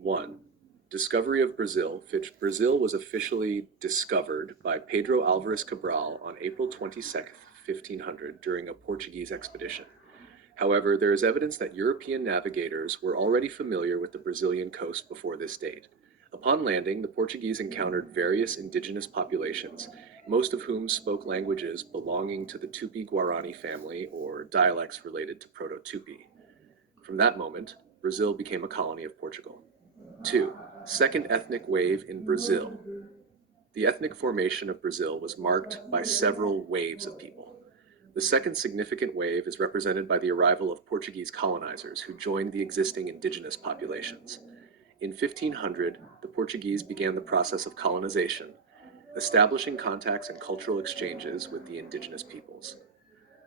1. Discovery of Brazil. Brazil was officially discovered by Pedro Álvares Cabral on April 22nd, 1500, during a Portuguese expedition. However, there is evidence that European navigators were already familiar with the Brazilian coast before this date. Upon landing, the Portuguese encountered various indigenous populations, most of whom spoke languages belonging to the Tupi-Guarani family or dialects related to Proto-Tupi. From that moment, Brazil became a colony of Portugal. 2. Second ethnic wave in Brazil. The ethnic formation of Brazil was marked by several waves of people. The second significant wave is represented by the arrival of Portuguese colonizers who joined the existing indigenous populations. In 1500, the Portuguese began the process of colonization, establishing contacts and cultural exchanges with the indigenous peoples.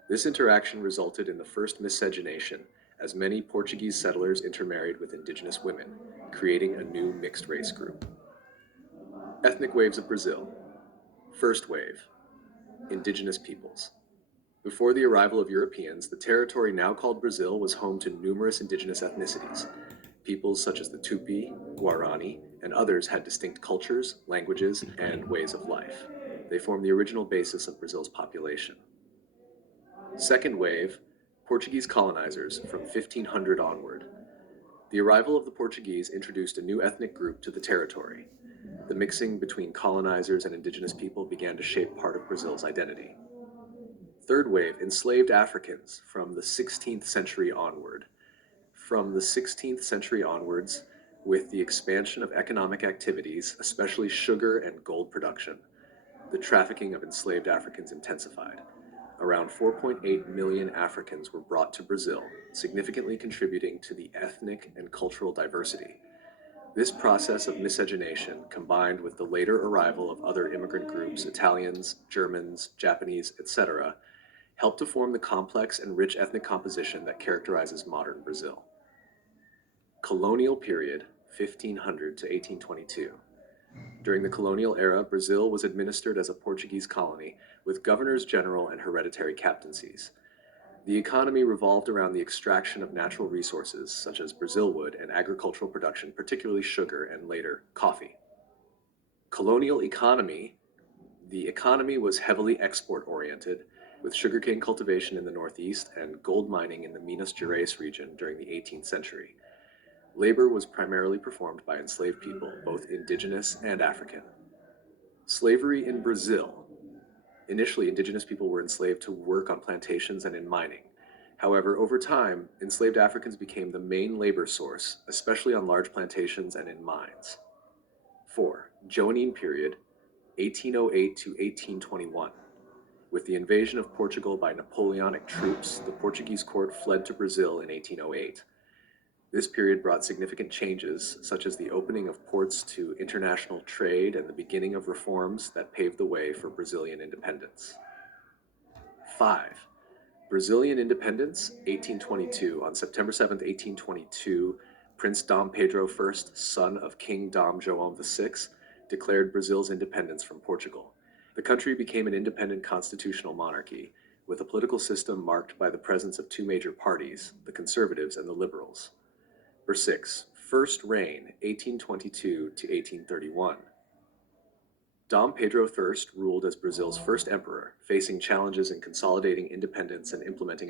This interaction resulted in the first miscegenation, as many Portuguese settlers intermarried with indigenous women, creating a new mixed-race group. Ethnic waves of Brazil. First wave, indigenous peoples. Before the arrival of Europeans, the territory now called Brazil was home to numerous indigenous ethnicities. Peoples such as the Tupi, Guarani, and others had distinct cultures, languages, and ways of life. They formed the original basis of Brazil's population. Second wave, Portuguese colonizers from 1500 onward. The arrival of the Portuguese introduced a new ethnic group to the territory. The mixing between colonizers and indigenous people began to shape part of Brazil's identity. Third wave, enslaved Africans from the 16th century onward. From the 16th century onwards, with the expansion of economic activities, especially sugar and gold production, the trafficking of enslaved Africans intensified. Around 4.8 million Africans were brought to Brazil, significantly contributing to the ethnic and cultural diversity. This process of miscegenation, combined with the later arrival of other immigrant groups, Italians, Germans, Japanese, etc., helped to form the complex and rich ethnic composition that characterizes modern Brazil. Colonial period, 1500 to 1822. During the colonial era, Brazil was administered as a Portuguese colony, with governors-general and hereditary captaincies. The economy revolved around the extraction of natural resources, such as Brazil wood, and agricultural production, particularly sugar and later coffee. Colonial economy. The economy was heavily export-oriented, with sugarcane cultivation in the northeast and gold mining in the Minas Gerais region during the 18th century. Labor was primarily performed by enslaved people, both indigenous and African. Slavery in Brazil. Initially, indigenous people were enslaved to work on plantations and in mining. However, over time, enslaved Africans became the main labor source, especially on large plantations and in mines. 4. Joanine period, 1808 to 1821. With the invasion of Portugal by Napoleonic troops, the Portuguese court fled to Brazil in 1808. This period brought significant changes, such as the opening of ports to international trade and the beginning of reforms that paved the way for Brazilian independence. 5. Brazilian independence, 1822. On September 7, 1822, Prince Dom Pedro I, son of King Dom João VI, declared Brazil's independence from Portugal. The country became an independent constitutional monarchy, with a political system marked by the presence of two major parties, the conservatives and the liberals. Verse 6. First reign, 1822 to 1831. Dom Pedro I ruled as Brazil's first emperor, facing challenges in consolidating independence and implementing a